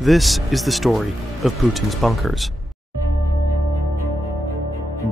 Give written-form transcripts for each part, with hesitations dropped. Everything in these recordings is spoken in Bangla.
This is the story of Putin's bunkers.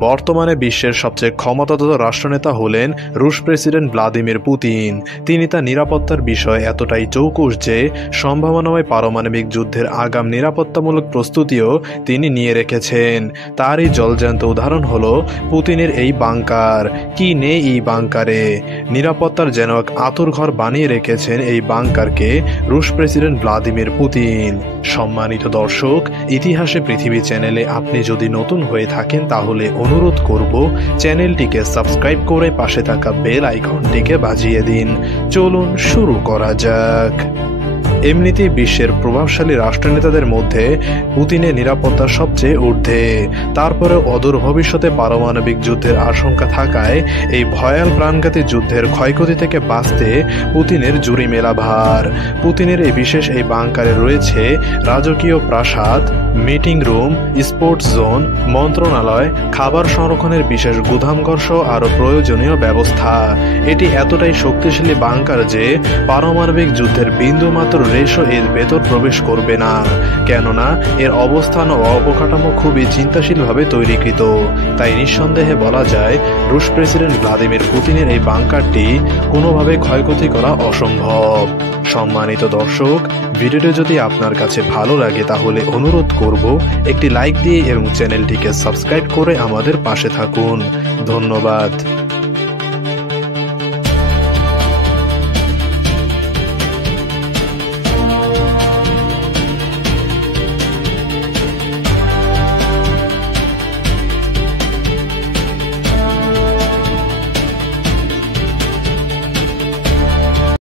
বর্তমানে বিশ্বের সবচেয়ে ক্ষমতাধর রাষ্ট্রনেতা হলেন রুশ প্রেসিডেন্ট ভ্লাদিমির পুতিন। তিনি তার নিরাপত্তার বিষয়ে এতটাই চৌকুশ যে সম্ভাবনাময় পারমাণবিক যুদ্ধের আগাম নিরাপত্তামূলক প্রস্তুতিও তিনি নিয়ে রেখেছেন। তারই জলজ্যান্ত উদাহরণ হলো পুতিনের এই বাংকার। কি নেই এই বাংকারে? নিরাপত্তার যেন এক আঁতুড়ঘর বানিয়ে রেখেছেন এই বাংকারকে রুশ প্রেসিডেন্ট ভ্লাদিমির পুতিন। সম্মানিত দর্শক, ইতিহাসে পৃথিবী চ্যানেলে আপনি যদি নতুন হয়ে থাকেন তাহলে অনুরোধ করব চ্যানেলটিকে সাবস্ক্রাইব করে পাশে থাকা বেল আইকনটিকে বাজিয়ে দিন। চলুন শুরু করা যাক। এমনিতেই বিশ্বের প্রভাবশালী রাষ্ট্রনেতাদের মধ্যে পুতিনের নিরাপত্তা সবচেয়ে ঊর্ধ্বে। তারপরে অদূর ভবিষ্যতে পারমাণবিক যুদ্ধের আশঙ্কা থাকায় এই ভয়াল প্রাণঘাতী যুদ্ধের ক্ষয়ক্ষতি থেকে বাঁচতে পুতিনের জুড়ি মেলা ভার। পুতিনের এই বিশেষ এই বাংকারে রয়েছে রাজকীয় প্রাসাদ, মিটিং রুম, স্পোর্টস জোন, মন্ত্রণালয়, খাবার সংরক্ষণের বিশেষ গুদামঘর সহ আরও প্রয়োজনীয় ব্যবস্থা। এটি এতটাই শক্তিশালী বাংকার যে পারমাণবিক যুদ্ধের বিন্দুমাত্র রেশও এর ভেতর প্রবেশ করবে না, কেননা এর অবস্থান ও অবকাঠামো খুবই চিন্তাশীলভাবে তৈরিকৃত। তাই নিঃসন্দেহে বলা যায় রুশ প্রেসিডেন্ট ভ্লাদিমির পুতিনের এই বাংকারটি কোনোভাবে ক্ষয়ক্ষতি করা অসম্ভব। সম্মানিত দর্শক, ভিডিওটি যদি আপনার কাছে ভালো লাগে তাহলে অনুরোধ করব একটি লাইক দিয়ে এবং চ্যানেলটিকে সাবস্ক্রাইব করে আমাদের পাশে থাকুন। ধন্যবাদ।